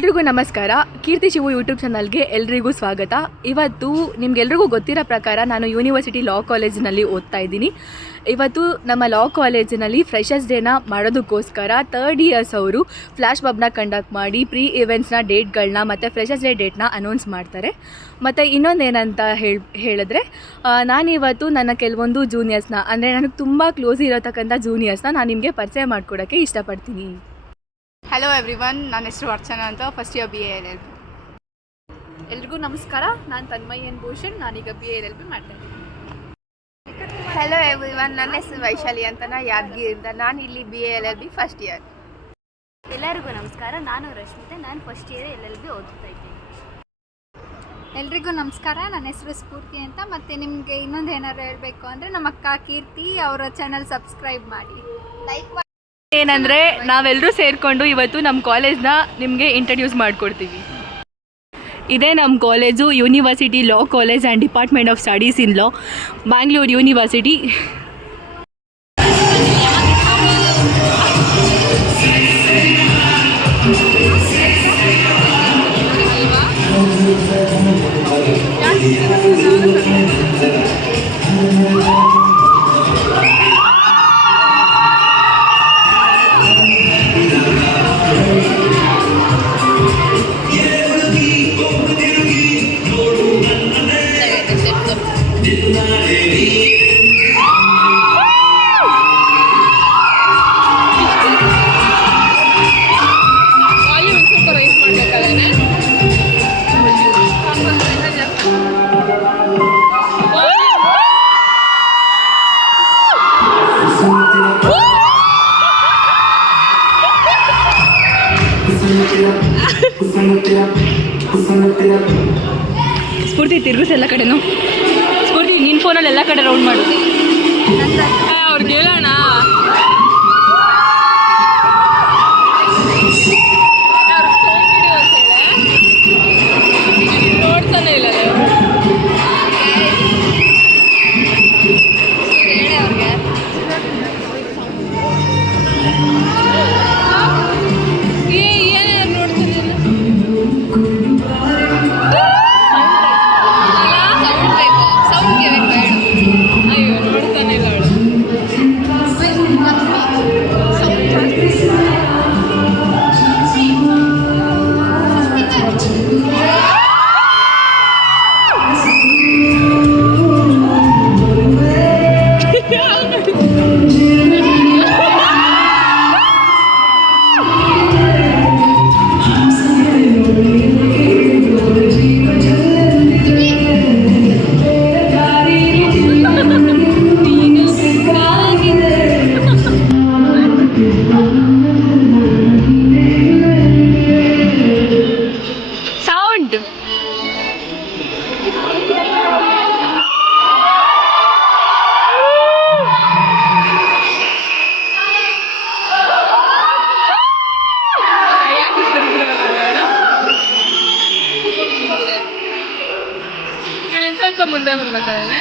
ಎಲ್ರಿಗೂ ನಮಸ್ಕಾರ. ಕೀರ್ತಿ ಶಿವು ಯೂಟ್ಯೂಬ್ ಚಾನಲ್ಗೆ ಎಲ್ರಿಗೂ ಸ್ವಾಗತ. ಇವತ್ತು ನಿಮ್ಗೆಲ್ರಿಗೂ ಗೊತ್ತಿರೋ ಪ್ರಕಾರ ನಾನು ಯೂನಿವರ್ಸಿಟಿ ಲಾ ಕಾಲೇಜಿನಲ್ಲಿ ಓದ್ತಾ ಇದ್ದೀನಿ. ಇವತ್ತು ನಮ್ಮ ಲಾ ಕಾಲೇಜಿನಲ್ಲಿ ಫ್ರೆಷರ್ಸ್ ಡೇನ ಮಾಡೋದಕ್ಕೋಸ್ಕರ 3rd ಇಯರ್ಸ್ ಅವರು ಫ್ಲ್ಯಾಶ್ ಬಾಬ್ನ ಕಂಡಕ್ಟ್ ಮಾಡಿ ಪ್ರೀ ಇವೆಂಟ್ಸ್ನ ಡೇಟ್ಗಳನ್ನ ಮತ್ತು ಫ್ರೆಷರ್ಸ್ ಡೇ ಡೇಟ್ನ ಅನೌನ್ಸ್ ಮಾಡ್ತಾರೆ. ಮತ್ತು ಇನ್ನೊಂದೇನಂತ ಹೇಳಿದ್ರೆ ನಾನಿವತ್ತು ನನ್ನ ಕೆಲವೊಂದು ಜೂನಿಯರ್ಸ್ನ, ಅಂದರೆ ನನಗೆ ತುಂಬ ಕ್ಲೋಸ್ ಇರತಕ್ಕಂಥ ಜೂನಿಯರ್ಸ್ನ ನಾನು ನಿಮಗೆ ಪರಿಚಯ ಮಾಡಿಕೊಡೋಕ್ಕೆ ಇಷ್ಟಪಡ್ತೀನಿ. ಹಲೋ ಎವ್ರಿವನ್, ನನ್ನ ಹೆಸರು ಅರ್ಚನಾ ಅಂತ, ಫಸ್ಟ್ ಇಯರ್ BA LLB. ಎಲ್ರಿಗೂ ನಮಸ್ಕಾರ, ನಾನು ತನ್ಮಯ್ ಎನ್ ಭೂಷಣ್, ನಾನೀಗ BA LLB ಮಾಡ್ತಾ ಇದ್ದೀನಿ. ಹಲೋ ಎವ್ರಿವನ್, ನನ್ನ ಹೆಸರು ವೈಶಾಲಿ ಅಂತ, ಯಾದಗಿರಿಯಿಂದ. ನಾನು ಇಲ್ಲಿ BA LLB ಫಸ್ಟ್ ಇಯರ್. ಎಲ್ಲರಿಗೂ ನಮಸ್ಕಾರ, ನಾನು ರಶ್ಮಿತಾ, ನಾನು ಫಸ್ಟ್ ಇಯರ್ LLB ಓದ್ತಾ ಇದ್ದೀನಿ. ಎಲ್ರಿಗೂ ನಮಸ್ಕಾರ, ನನ್ನ ಹೆಸರು ಸ್ಫೂರ್ತಿ ಅಂತ. ಮತ್ತು ನಿಮಗೆ ಇನ್ನೊಂದು ಏನಾದ್ರು ಹೇಳಬೇಕು ಅಂದರೆ ನಮ್ಮ ಅಕ್ಕ ಕೀರ್ತಿ ಅವರ ಚಾನಲ್ ಸಬ್ಸ್ಕ್ರೈಬ್ ಮಾಡಿ, ಲೈಕ್ ಮಾಡಿ. ಏನಂದರೆ ನಾವೆಲ್ಲರೂ ಸೇರಿಕೊಂಡು ಇವತ್ತು ನಮ್ಮ ಕಾಲೇಜ್ನ ನಿಮಗೆ ಇಂಟ್ರಡ್ಯೂಸ್ ಮಾಡಿಕೊಡ್ತೀವಿ. ಇದೇ ನಮ್ಮ college, university law college and department of studies in law, Bangalore university. Spoorthi ತಿರುಗಿಸ್ ಎಲ್ಲ ಕಡೆನೂ. ಸ್ಫೂರ್ತಿ ನಿನ್ನ ಫೋನಲ್ಲಿ ಎಲ್ಲ ಕಡೆ ರೌಂಡ್ ಮಾಡು. ಅವ್ರಿಗೆ ಹೇಳೋಣ. ನೋಡ್ತಾನೆ ಇಲ್ಲ ಮುಂದೆ ಬರ್ಬೇಕಾದ್ರೆ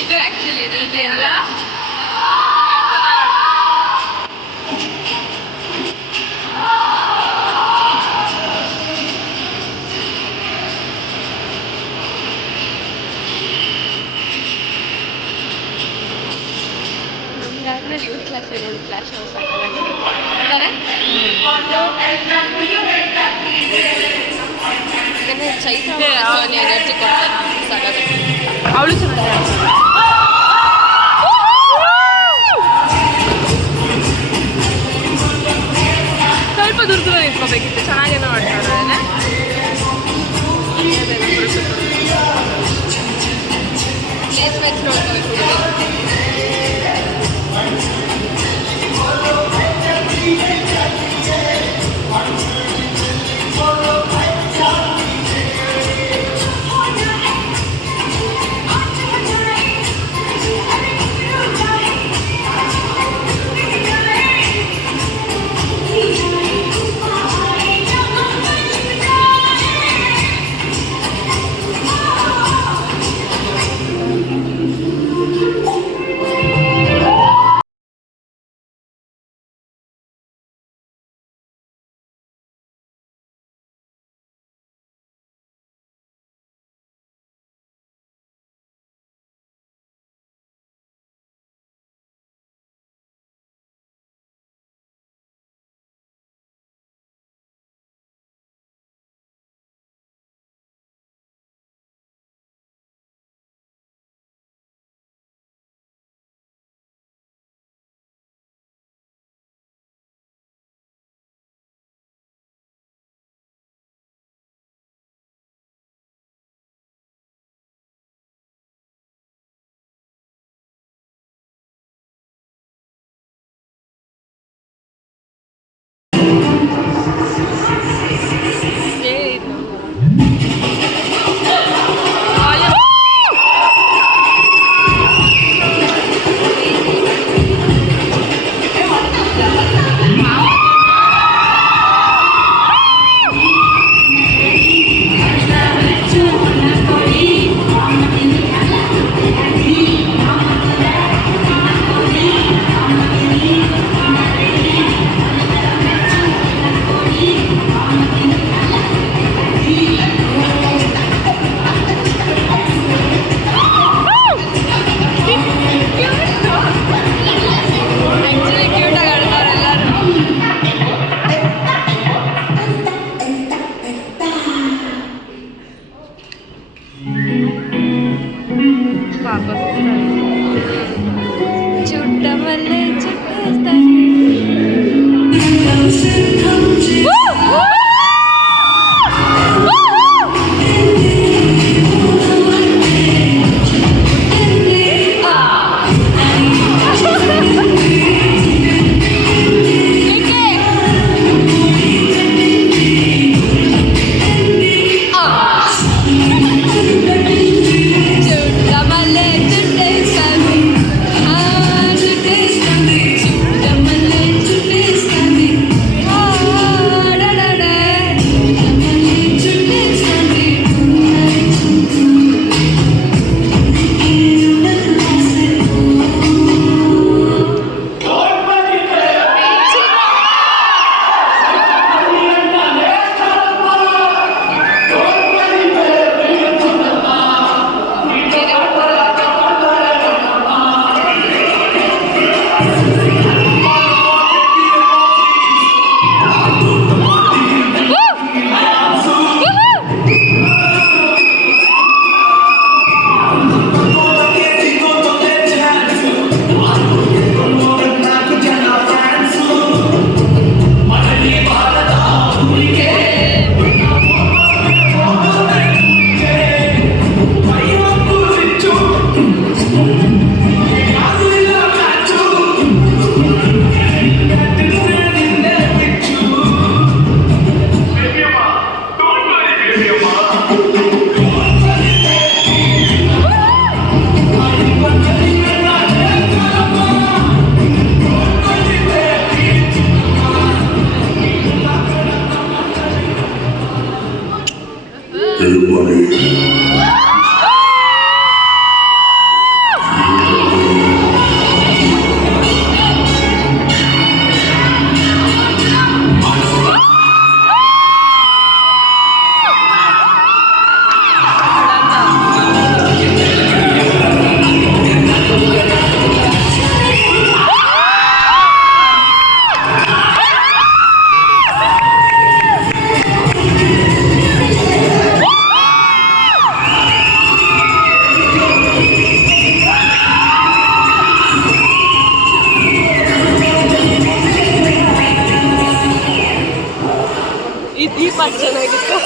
ಇದು ಆಕ್ಚುಲಿ ಇರುತ್ತೆ ಅಲ್ಲ. ಎನರ್ಜಿ ಕೊಡ್ತಾರೆ, ಅವಳು ಸ್ವಲ್ಪ ದೂರ ನಿಂತ್ಕೋಬೇಕಿತ್ತು. ಚೆನ್ನಾಗೇನೋ ಮಾಡ್ತಾರೆ. ಪ್ಲೇಸ್ಮೆಂಟ್ಸ್ ನೋಡ್ಕೋಬೇಕು. ಈ ಪಾರ್ಟ್ ಚೆನ್ನಾಗಿತ್ತು.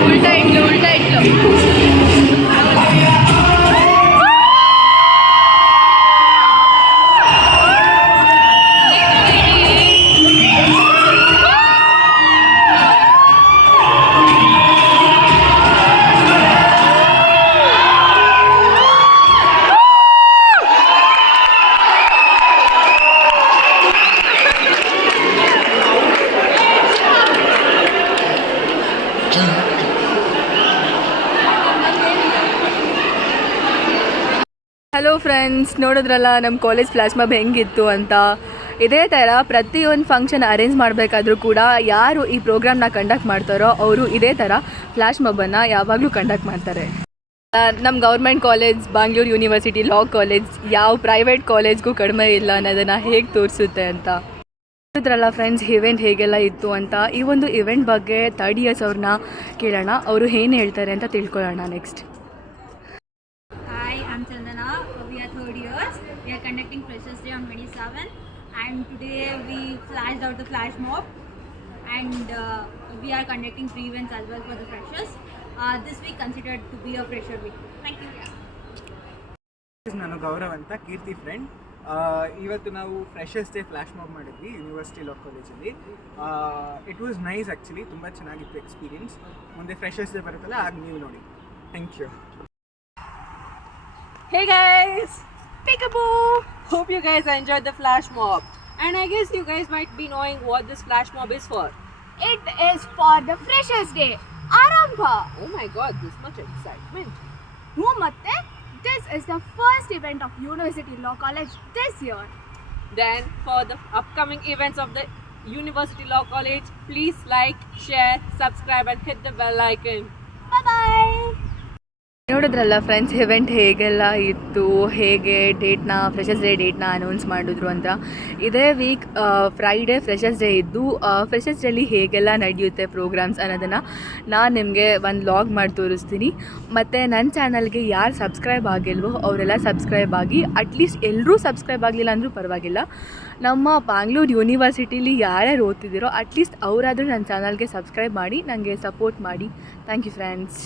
ಉಲ್ಟಾ ಇಟ್ಲು ಹಲೋ ಫ್ರೆಂಡ್ಸ್, ನೋಡಿದ್ರಲ್ಲ ನಮ್ಮ ಕಾಲೇಜ್ ಫ್ಲ್ಯಾಶ್ ಮಾಬ್ ಹೆಂಗಿತ್ತು ಅಂತ. ಇದೇ ಥರ ಪ್ರತಿಯೊಂದು ಫಂಕ್ಷನ್ ಅರೇಂಜ್ ಮಾಡಬೇಕಾದ್ರೂ ಕೂಡ ಯಾರು ಈ ಪ್ರೋಗ್ರಾಮ್ನ ಕಂಡಕ್ಟ್ ಮಾಡ್ತಾರೋ ಅವರು ಇದೇ ಥರ ಫ್ಲ್ಯಾಶ್ ಮಾಬನ್ನು ಯಾವಾಗಲೂ ಕಂಡಕ್ಟ್ ಮಾಡ್ತಾರೆ. ನಮ್ಮ government college, Bangalore university law college ಯಾವ ಪ್ರೈವೇಟ್ ಕಾಲೇಜ್ಗೂ ಕಡಿಮೆ ಇಲ್ಲ ಅನ್ನೋದನ್ನು ಹೇಗೆ ತೋರಿಸುತ್ತೆ ಅಂತ. ನೋಡಿದ್ರಲ್ಲ ಫ್ರೆಂಡ್ಸ್, ಇವೆಂಟ್ ಹೇಗೆಲ್ಲ ಇತ್ತು ಅಂತ. ಈ ಒಂದು ಇವೆಂಟ್ ಬಗ್ಗೆ 3rd ಇಯರ್ಸ್ ಅವ್ರನ್ನ ಕೇಳೋಣ, ಅವರು ಏನು ಹೇಳ್ತಾರೆ ಅಂತ ತಿಳ್ಕೊಳ್ಳೋಣ next. Hi, I'm Chandana. We are 3rd years. We are conducting Freshers Day on 27th, and today we flashed out the flash mob, and we are conducting 3 events as well for the freshers. This week considered to be a fresher week. Thank you. ನಾನು ಗೌರವ್ ಅಂತ, ಕೀರ್ತಿ friend. ಇವತ್ತು ನಾವು freshers day flash mob ಮಾಡಿದ್ವಿ university ಲಾ ಕಾಲೇಜಲ್ಲಿ. It was nice actually, ತುಂಬ ಚೆನ್ನಾಗಿತ್ತು experience. ಮುಂದೆ freshers day ಬರುತ್ತಲ್ಲ, ಆಗ ನೀವು ನೋಡಿ. Thank you. Hey guys! Peekaboo! Hope you guys enjoyed the flash mob. And I guess you guys might be knowing what this flash mob is for. It is for the Freshers Day. Arambha. Oh my god, this much excitement. ಮತ್ತೆ this is the first event of University Law College this year. Then for the upcoming events of the University Law College, please like, share, subscribe and hit the bell icon. Bye bye. ನೋಡಿದ್ರಲ್ಲ friends, event ಹೇಗೆಲ್ಲ ಇತ್ತು, ಹೇಗೆ ಡೇಟ್ನ freshers day ಡೇಟ್ನ announce ಮಾಡಿದ್ರು ಅಂತ. ಇದೇ weak Friday freshers day ಇದ್ದು, freshers daily ಹೇಗೆಲ್ಲ ನಡೆಯುತ್ತೆ ಪ್ರೋಗ್ರಾಮ್ಸ್ ಅನ್ನೋದನ್ನು ನಾನು ನಿಮಗೆ ಒಂದು ಲಾಗ್ ಮಾಡಿ ತೋರಿಸ್ತೀನಿ. ಮತ್ತು ನನ್ನ ಚಾನಲ್ಗೆ ಯಾರು ಸಬ್ಸ್ಕ್ರೈಬ್ ಆಗಿಲ್ವೋ ಅವರೆಲ್ಲ ಸಬ್ಸ್ಕ್ರೈಬ್ ಆಗಿ. ಅಟ್ಲೀಸ್ಟ್ ಎಲ್ಲರೂ ಸಬ್ಸ್ಕ್ರೈಬ್ ಆಗಲಿಲ್ಲ ಅಂದರೂ ಪರವಾಗಿಲ್ಲ, ನಮ್ಮ ಬ್ಯಾಂಗ್ಳೂರು ಯೂನಿವರ್ಸಿಟಿಲಿ ಯಾರ್ಯಾರು ಓದ್ತಿದ್ದೀರೋ ಅಟ್ಲೀಸ್ಟ್ ಅವರಾದರೂ ನನ್ನ ಚಾನಲ್ಗೆ ಸಬ್ಸ್ಕ್ರೈಬ್ ಮಾಡಿ ನನಗೆ ಸಪೋರ್ಟ್ ಮಾಡಿ. Thank you friends.